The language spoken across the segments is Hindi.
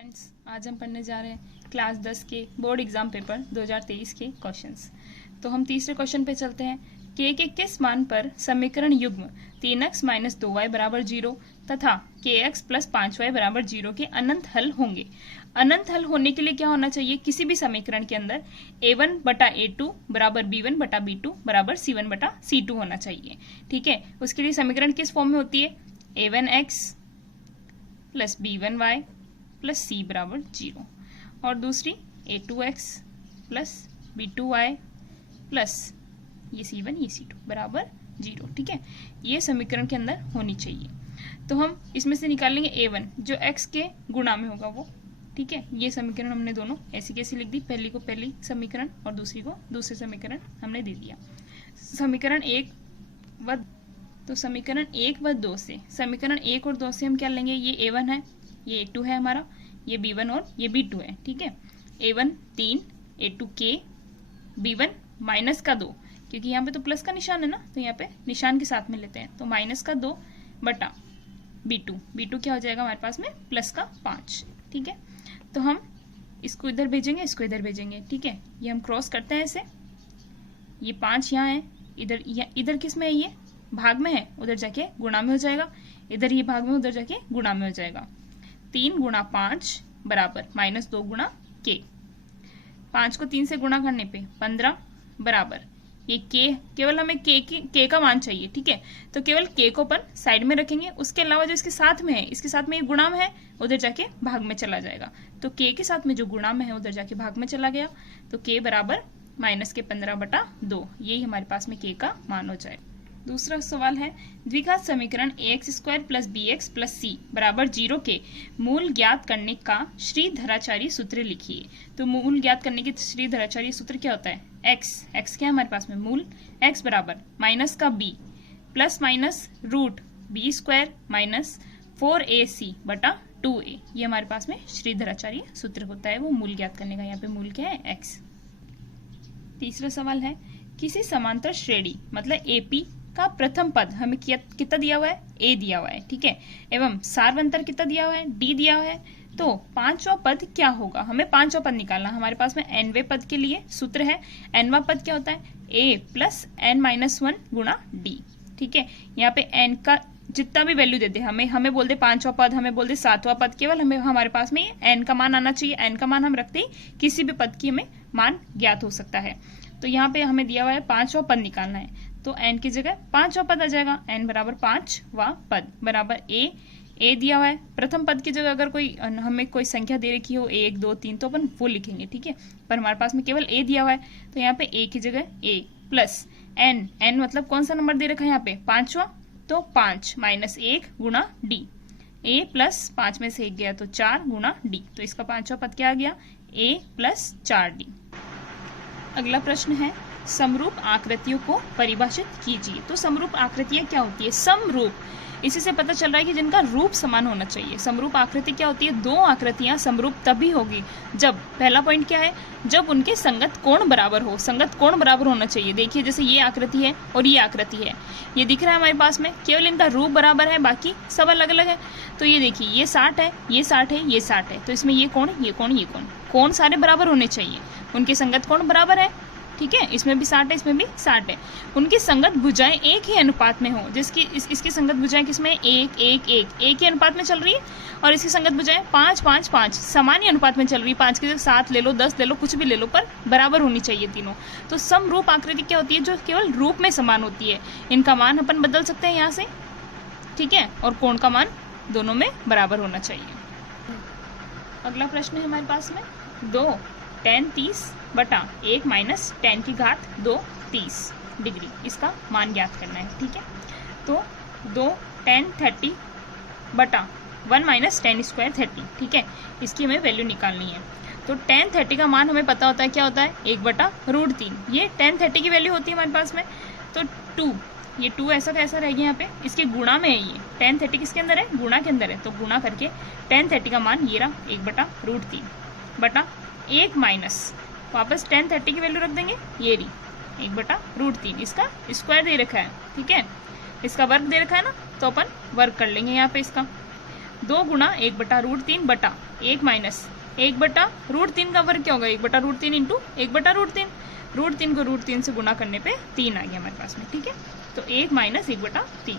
फ्रेंड्स, आज हम पढ़ने जा रहे हैं क्लास 10 के बोर्ड एग्जाम पेपर 2023 के क्वेश्चंस। तो हम तीसरे क्वेश्चन पे चलते हैं। k के किस मान पर समीकरण युग्म 3x - 2y = 0 तथा kx + 5y = 0 के अनंत हल होंगे। अनंत हल होने के लिए क्या होना चाहिए? किसी भी समीकरण के अंदर a1/a2 = b1/b2 = c1/c2 होना चाहिए। ठीक है, उसके लिए समीकरण किस फॉर्म में होती है? a1x + b1y + c = 0 और दूसरी a2x + b2y + ये c1 ये c2 = 0। ठीक है, ये समीकरण के अंदर होनी चाहिए। तो हम इसमें से निकालेंगे a1 जो x के गुणा में होगा वो। ठीक है, ये समीकरण हमने दोनों ऐसी कैसी लिख दी, पहली को पहली समीकरण और दूसरी को दूसरे समीकरण हमने दे दिया। समीकरण 1 व 2 से समीकरण 1 और 2 से हम क्या लेंगे? ये a1 है, ये a2 है हमारा, ये b1 और ये b2 है। ठीक है, a1 3, a2 k, b1 -2 क्योंकि यहाँ पे तो प्लस का निशान है ना, तो यहाँ पे निशान के साथ में लेते हैं। तो -2 बटा b2 क्या हो जाएगा हमारे पास में? +5। ठीक है, तो हम इसको इधर भेजेंगे, इसको इधर भेजेंगे। ठीक है, ये हम क्रॉस करते हैं ऐसे। ये 5 यहाँ है, इधर किस में है? ये भाग में है, उधर जाके गुणा में हो जाएगा। इधर ये भाग में, उधर जाके गुणा में हो जाएगा। 3 × 5 बराबर -2 × k। 5 को 3 से गुणा करने पे 15 बराबर ये k, केवल हमें k का मान चाहिए। ठीक है, तो केवल k को अपन साइड में रखेंगे। उसके अलावा जो इसके साथ में है, इसके साथ में ये गुणा में है, उधर जाके भाग में चला जाएगा। तो k के साथ में जो गुणा में है उधर जाके भाग में चला गया। तो k बराबर -15/2, यही हमारे पास में k का मान हो जाएगा। दूसरा सवाल है, द्विघात समीकरण ax² + bx + c = 0 के मूल ज्ञात करने का श्रीधराचार्य सूत्र लिखिए। तो मूल ज्ञात करने के श्रीधराचार्य सूत्र क्या होता है? x क्या है हमारे पास में? मूल x बराबर -b ± √b² - 4ac/2a, ये हमारे पास में श्रीधराचार्य सूत्र होता है। वो मूल ज्ञात करने का, यहाँ पे मूल क्या है? x। तीसरा सवाल है, किसी समांतर श्रेणी मतलब AP का प्रथम पद हमें कितना दिया हुआ है? a दिया हुआ है। ठीक है, एवं सार्वंतर कितना दिया हुआ है? d दिया हुआ है। तो पांचवा पद क्या होगा? हमें पांचवा पद निकालना। हमारे पास में nवें पद के लिए सूत्र है। nवां पद क्या होता है? a + n - 1 × d। ठीक है, यहाँ पे n का जितना भी वैल्यू देते हमें बोल दे पांचवा पद, हमें बोल दे सातवां पद, केवल हमें हमारे पास में n का मान आना चाहिए। n का मान हम रखते ही किसी भी पद की हमें मान ज्ञात हो सकता है। तो यहाँ पे हमें दिया हुआ है पांचवा पद निकालना है। तो n की जगह पांचवा पद आ जाएगा। n बराबर 5वां पद बराबर a दिया हुआ है। प्रथम पद की जगह अगर हमें कोई संख्या दे रखी हो 1 2 3 तो अपन वो लिखेंगे। ठीक है, पर हमारे पास में केवल a दिया हुआ है, तो यहाँ पे a की जगह a प्लस n मतलब कौन सा नंबर दे रखा है यहाँ पे? 5वां। तो 5 - 1 × d। a + 5 में से 1 गया तो 4 × d। तो इसका पांचवा पद क्या आ गया? a + 4d। अगला प्रश्न है, समरूप आकृतियों को परिभाषित कीजिए। तो समरूप आकृतियां क्या होती है? समरूप, इसी से पता चल रहा है कि जिनका रूप समान होना चाहिए। समरूप आकृति क्या होती है? दो आकृतियां समरूप तभी होगी जब, पहला पॉइंट क्या है? जब उनके संगत कोण बराबर हो। संगत कोण बराबर होना चाहिए। देखिए, जैसे ये आकृति है और ये आकृति है, ये दिख रहा है हमारे पास में, केवल इनका रूप बराबर है, बाकी सब अलग अलग है। तो ये देखिए, ये 60 है, ये 60 है, ये 60 है, तो इसमें ये कोण, ये कोण, ये कोण, कोण सारे बराबर होने चाहिए। उनके संगत कोण बराबर है। ठीक है, इसमें भी 60 है, इसमें भी 60 है। उनकी संगत भुजाएं एक ही अनुपात में हो। जिसकी इसकी संगत भुजाएं किसमें? 1 1 1 एक ही अनुपात में चल रही है, और इसकी संगत भुजाएं 5 5 5 समान ही अनुपात में चल रही है। 5 की जगह 7 ले लो, 10 ले लो, कुछ भी ले लो, पर बराबर होनी चाहिए तीनों। तो समरूप आकृति क्या होती है? जो केवल रूप में समान होती है। इनका मान अपन बदल सकते हैं यहाँ से। ठीक है, और कोण का मान दोनों में बराबर होना चाहिए। अगला प्रश्न है हमारे पास में, 2 tan 30 बटा 1 - tan की घात 2 30 डिग्री, इसका मान ज्ञात करना है। ठीक है, तो 2 tan 30 बटा 1 - tan² 30। ठीक है, इसकी हमें वैल्यू निकालनी है। तो tan 30 का मान हमें पता होता है, क्या होता है? 1/√3। ये tan 30 की वैल्यू होती है हमारे पास में। तो 2, ये 2 ऐसा कैसा रह गया यहाँ पे? इसके गुणा में है ये। tan 30 किसके अंदर है? गुणा के अंदर है। तो गुणा करके tan 30 का मान ये रहा 1/√3 बटा 1 माइनस, वापस tan 30 की वैल्यू रख देंगे, ये रही 1/√3। इसका स्क्वायर दे रखा है। ठीक है, इसका वर्ग दे रखा है ना, तो अपन वर्ग कर लेंगे यहाँ पे इसका। 2 × 1/√3 बटा 1 माइनस 1/√3 का वर्ग क्या होगा, 1/√3 इंटू 1/√3। √3 को √3 से गुना करने पे 3 आ गया हमारे पास में, ठीक है। तो 1 माइनस 1/3।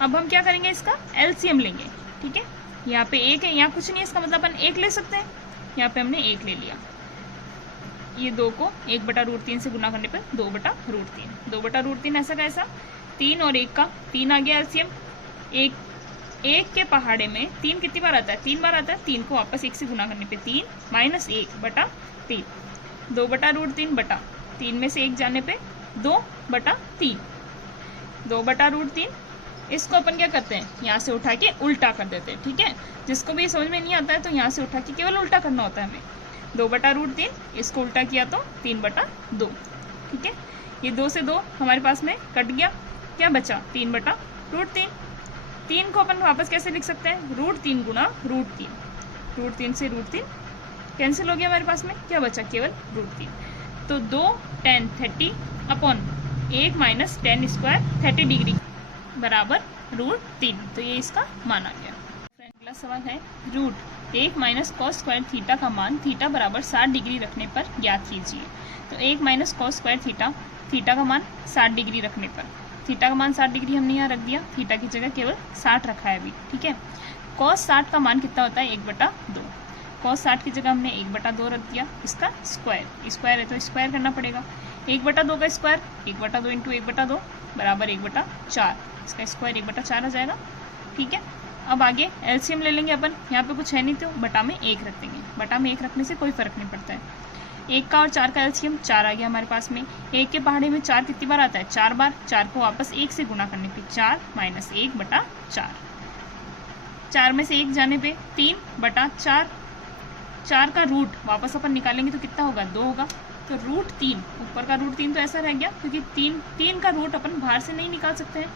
अब हम क्या करेंगे, इसका एलसीएम लेंगे, ठीक है। यहाँ पे 1 है, यहाँ कुछ नहीं है, इसका मतलब अपन 1 ले सकते हैं। यहाँ पे हमने 1 ले लिया, ये 2 को 1/√3 से गुना करने पर 2/√3। 2/√3 ऐसा कैसा, 3 और 1 का 3 आ गया एलसीएम। एक के पहाड़े में 3 कितनी बार आता है, 3 बार आता है। 3 को वापस 1 से गुना करने पे 3 माइनस 1/3। 2/√3 बटा 3 में से 1 जाने पे 2/3। 2/√3 इसको अपन क्या करते हैं, यहाँ से उठा के उल्टा कर देते हैं, ठीक है। जिसको भी समझ में नहीं आता है तो यहाँ से उठा के केवल उल्टा करना होता है हमें। 2/√3 इसको उल्टा किया तो 3/2, ठीक है। ये 2 से 2 हमारे पास में कट गया, क्या बचा 3/√3। 3 को अपन वापस कैसे लिख सकते हैं, √3 गुना √3। √3 से √3 कैंसिल हो गया, हमारे पास में क्या बचा, केवल √3। तो 2 tan 30 upon 1 minus tan square 30 degree बराबर √3। तो ये इसका मान आ गया। अगला सवाल है, √1 माइनस कॉस स्क्वायर थीटा का मान थीटा बराबर 60 डिग्री रखने पर ज्ञात कीजिए। तो 1 माइनस कॉस स्क्वायर थीटा का मान 60 डिग्री रखने पर, थीटा का मान 60 डिग्री हमने यहाँ रख दिया, थीटा की जगह केवल 60 रखा है अभी, ठीक है। कॉस 60 का मान कितना होता है, 1/2। कॉस 60 की जगह हमने 1/2 रख दिया, इसका स्क्वायर है तो स्क्वायर करना पड़ेगा। 1/2 का स्क्वायर 1/2 इंटू 1/2 बराबर 1/4। इसका स्क्वायर 1/4 आ जाएगा, ठीक है। अब आगे एलसीएम ले लेंगे अपन, यहाँ पे कुछ है नहीं तो बटा में 1 रख देंगे। बटा में 1 रखने से कोई फर्क नहीं पड़ता है। 1 का और 4 का एलसीएम 4 आ गया हमारे पास में। 1 के पहाड़े में 4 कितनी बार आता है, 4 बार। 4 को वापस 1 से गुना करने पे 4 माइनस 1/4। 4 में से 1 जाने पे 3/4। 4 का रूट वापस अपन निकालेंगे तो कितना होगा, 2 होगा। तो √3, ऊपर का √3 तो ऐसा रह गया क्योंकि 3 का रूट अपन बाहर से नहीं निकाल सकते हैं।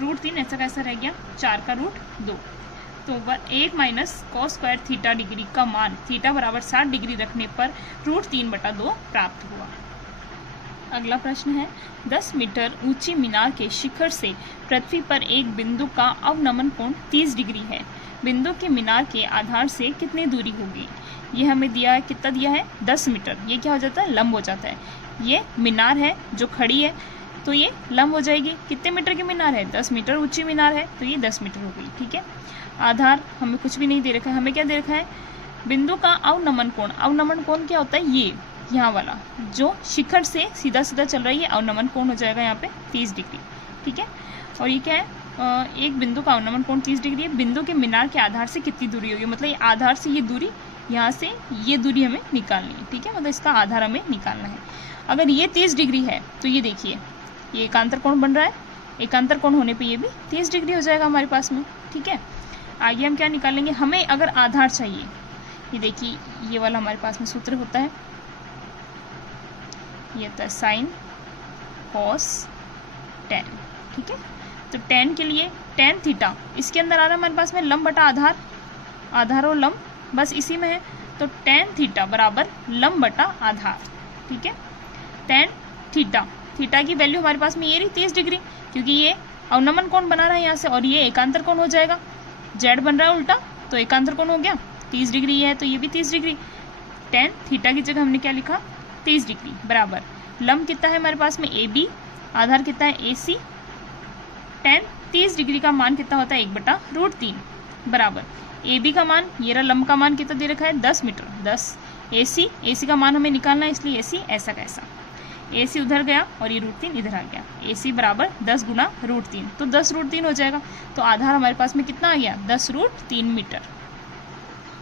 √3 ऐसा कैसा रह गया, 4 का √2। तो 1 minus cos square theta degree का मान थीटा बराबर 60 डिग्री रखने पर √3/2 प्राप्त हुआ। अगला प्रश्न है, 10 मीटर ऊंची मीनार के शिखर से पृथ्वी पर एक बिंदु का अवनमन कोण 30 डिग्री है। बिंदु के मीनार के आधार से कितनी दूरी होगी। ये हमें दिया है, कितना दिया है, 10 मीटर। ये क्या हो जाता है, लंब हो जाता है। ये मीनार है जो खड़ी है तो ये लंब हो जाएगी। कितने मीटर की मीनार है, 10 मीटर ऊंची मीनार है तो ये 10 मीटर हो गई, ठीक है। आधार हमें कुछ भी नहीं दे रखा है, हमें क्या दे रखा है, बिंदु का अवनमन कोण। अवनमन कोण क्या होता है, ये यहाँ वाला जो शिखर से सीधा सीधा चल रही है, अवनमन कोण हो जाएगा यहाँ पे 30 डिग्री, ठीक है। और ये क्या है, एक बिंदु का अवनमन कोण 30 डिग्री है। बिंदु के मीनार के आधार से कितनी दूरी होगी, मतलब ये आधार से ये दूरी, यहाँ से ये दूरी हमें निकालनी है, ठीक है। मतलब इसका आधार हमें निकालना है। अगर ये 30 डिग्री है तो ये देखिए ये एकांतर कोण बन रहा है। एकांतर कोण होने पे ये भी 30 डिग्री हो जाएगा हमारे पास में, ठीक है। आगे हम क्या निकालेंगे, हमें अगर आधार चाहिए, ये देखिए ये वाला हमारे पास में सूत्र होता है, ये होता है साइन कॉस टेन, ठीक है। तो टेन के लिए टेन थीटा, इसके अंदर आ रहा है हमारे पास में लंब बटा आधार, आधार और लंब बस इसी में है। तो टेन थीटा बराबर लंब बटा आधार, ठीक है। टेन थीटा, थीटा की वैल्यू हमारे पास में ये रही 30 डिग्री, क्योंकि ये अवनमन कोण बना रहा है यहाँ से, और ये एकांतर कोण हो जाएगा। जेड बन रहा है उल्टा तो एकांतर कोण हो गया, 30 डिग्री है तो ये भी 30 डिग्री। टेन थीटा की जगह हमने क्या लिखा, 30 डिग्री बराबर लंब कितना है हमारे पास में ए बी, आधार कितना है ए सी। टेन 30 डिग्री का मान कितना होता है, 1/√3 बराबर ए बी का मान, ये रहा लंब का मान कितना दे रखा है 10 मीटर। 10 ए सी का मान हमें निकालना है, इसलिए ए सी ऐसा कैसा, ए सी उधर गया और ये √3 इधर आ गया। ए सी बराबर 10 गुना √3, तो 10√3 हो जाएगा। तो आधार हमारे पास में कितना आ गया, 10√3 मीटर।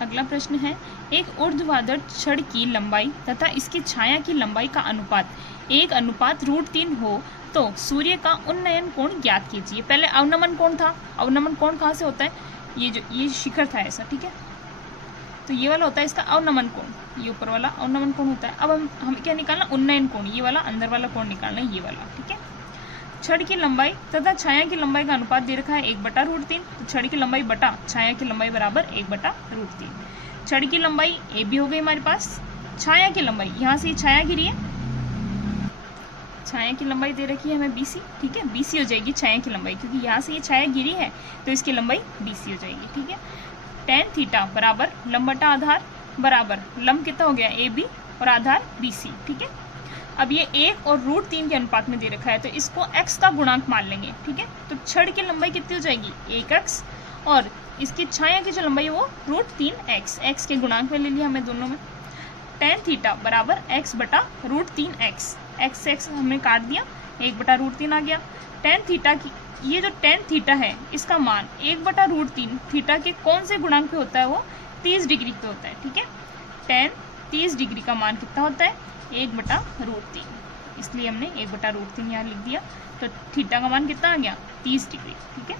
अगला प्रश्न है, एक ऊर्ध्वाधर छड़ की लंबाई तथा इसकी छाया की लंबाई का अनुपात 1:√3 हो तो सूर्य का उन्नयन कोण ज्ञात कीजिए। पहले अवनमन कोण था, अवनमन कोण कहाँ से होता है, ये शिखर था ऐसा, ठीक है। तो ये वाला होता है इसका अवनमन कोण, ये ऊपर वाला अवनमन कोण होता है। अब हमें क्या निकालना, उन्नयन कोण, ये वाला अंदर वाला कोण निकालना है, ये वाला, ठीक है। छड़ की लंबाई तथा छाया की लंबाई का अनुपात दे रखा है 1/√3, तो छड़ की लंबाई बटा छाया की लंबाई बराबर 1/√3। छड़ की लंबाई ए बी हो गई हमारे पास, छाया की लंबाई यहाँ से छाया गिरी है, छाया की लंबाई दे रखी है हमें BC, ठीक है। BC हो जाएगी छाया की लंबाई, क्योंकि यहाँ से ये छाया गिरी है तो इसकी लंबाई BC हो जाएगी, ठीक है। टेन थीटा बराबर लंब बटा आधार बराबर लंब कितना हो गया ए बी और आधार बी सी। ठीक है, अब ये 1 और √3 के अनुपात में दे रखा है तो इसको x का गुणांक मान लेंगे। ठीक है, तो छड़ की लंबाई कितनी हो जाएगी 1x और इसकी छाया की जो लंबाई है वो √3x, x के गुणांक में ले लिया हमें दोनों में। टेन थीटा बराबर x बटा √3x, x हमने काट दिया, 1 बटा √3 आ गया। टेन थीटा की ये जो टेन थीटा है इसका मान 1 बटा √3 थीटा के कौन से गुणांक पे होता है, वो 30 डिग्री पे होता है। ठीक है, टेन 30 डिग्री का मान कितना होता है 1 बटा √3, इसलिए हमने 1 बटा √3 यहाँ लिख दिया। तो थीटा का मान कितना आ गया 30 डिग्री। ठीक है।